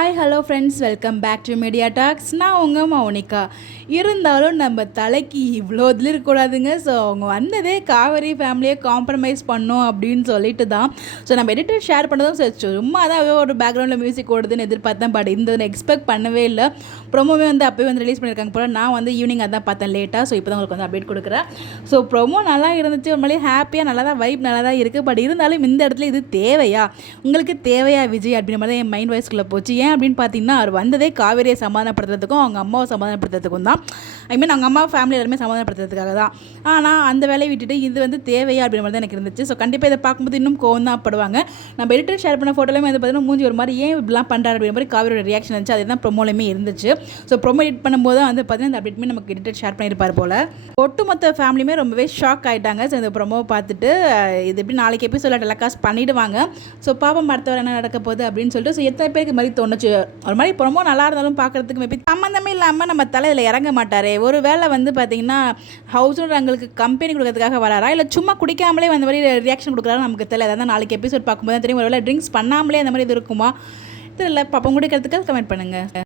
Hi hello friends, welcome back to Media Talks. நான் உங்கள் மௌனிகா. இருந்தாலும் நம்ம தலைக்கு இவ்வளோ இதில் இருக்கக்கூடாதுங்க. ஸோ அவங்க வந்ததே காவேரி ஃபேமிலியை காம்ப்ரமைஸ் பண்ணோம் அப்படின்னு சொல்லிட்டு தான். ஸோ நம்ம எடிட்டர் ஷேர் பண்ணதும் சரி, சும்மா தான் ஒரு பேக்ரவுண்டில் மியூசிக் ஓடுதுன்னு எதிர்பார்த்தேன். பட் இந்த எக்ஸ்பெக்ட் பண்ணவே இல்லை. ப்ரொமோவே அப்போயே ரிலீஸ் பண்ணியிருக்காங்க போல். நான் ஈவினிங் அதான் பார்த்தேன் லேட்டாக. ஸோ இப்போ தான் உங்களுக்கு அப்டேட் கொடுக்குறேன். ஸோ ப்ரொமோ நல்லா இருந்துச்சு, ஒரு மாதிரி ஹாப்பியாக நல்லா தான் வைப் நல்லா தான் இருக்குது. பட் இருந்தாலும் இந்த இடத்துல இது தேவையா, உங்களுக்கு தேவையா விஜய் அப்படின்ற மாதிரி தான் என் மைண்ட் வாய்ஸ்குள்ளே போச்சு. ஏன் அப்படின்னு பார்த்தீங்கன்னா, அவர் வந்ததே காவேரியை சமாதானப்படுத்துறதுக்கும் அவங்க அம்மாவை சமாதானப்படுத்துறதுக்கும் தான். அவங்க அம்மா ஃபேமிலி எல்லாருமே சமாதானப்படுத்துறதுக்காக தான். ஆனால் அந்த வேலையை விட்டுட்டு இது தேவையா அப்படின்ற மாதிரி தான் எனக்கு இருந்துச்சு. ஸோ கண்டிப்பாக இதை பார்க்கும்போது இன்னும் கோவம் தான் படுவாங்க. நம்ம எடிட்டர் ஷேர் பண்ண ஃபோட்டோலையுமே பார்த்தீங்கன்னா மூஞ்சி ஒரு மாதிரி ஏன் இப்படிலாம் பண்ணுறாரு அப்படின்ற மாதிரி காவேரியோட ரியாக்ஷன் இருந்துச்சு. அதே தான் ப்ரொமோலையுமே இருந்துச்சு. ஸோ ப்ரொமோ எடிட் பண்ணும்போது பார்த்தீங்கன்னா இந்த அப்டேட்மே நமக்கு எடிட்டர் ஷேர் பண்ணியிருப்பார் போல். ஒட்டுமொத்த ஃபேமிலியுமே ரொம்பவே ஷாக் ஆகிட்டாங்க. ஸோ இந்த ப்ரொமோவை பார்த்துட்டு இது எப்படி நாளைக்கு எபிசோட டெலகாஸ்ட் பண்ணிவிடுவாங்க. ஸோ பாப்பம் அடுத்தவரை என்ன நடக்க போகுது அப்படின்னு சொல்லிட்டு. ஸோ எத்தனை பேருக்கு மாதிரி தோணுச்சு. ஒரு மாதிரி ப்ரொமோ நல்லா இருந்தாலும் பார்க்குறதுக்கு மேபி சம்மந்தமே இல்லாமல் நம்ம தலையில் இறங்க மாட்டார். ஒரு வேளை பார்த்தீங்கன்னா ஹவுஸ் ஓனர்களுக்கு கம்பெனி கொடுக்கறதுக்காக வராரா, இல்லை சும்மா குடிக்காமலே அந்த மாதிரி ரியாக்ஷன் கொடுக்குறாரு நமக்கு தெரியல. அதான் நாளைக்கு எபிசோட் பார்க்கும்போது தெரியும். ஒரு வேளை ட்ரிங்க்ஸ் பண்ணாமலே அந்த மாதிரி இது இருக்குமா தெரியல. பாப்பம். குடிக்கிறதுக்கு கமெண்ட் பண்ணுங்கள்.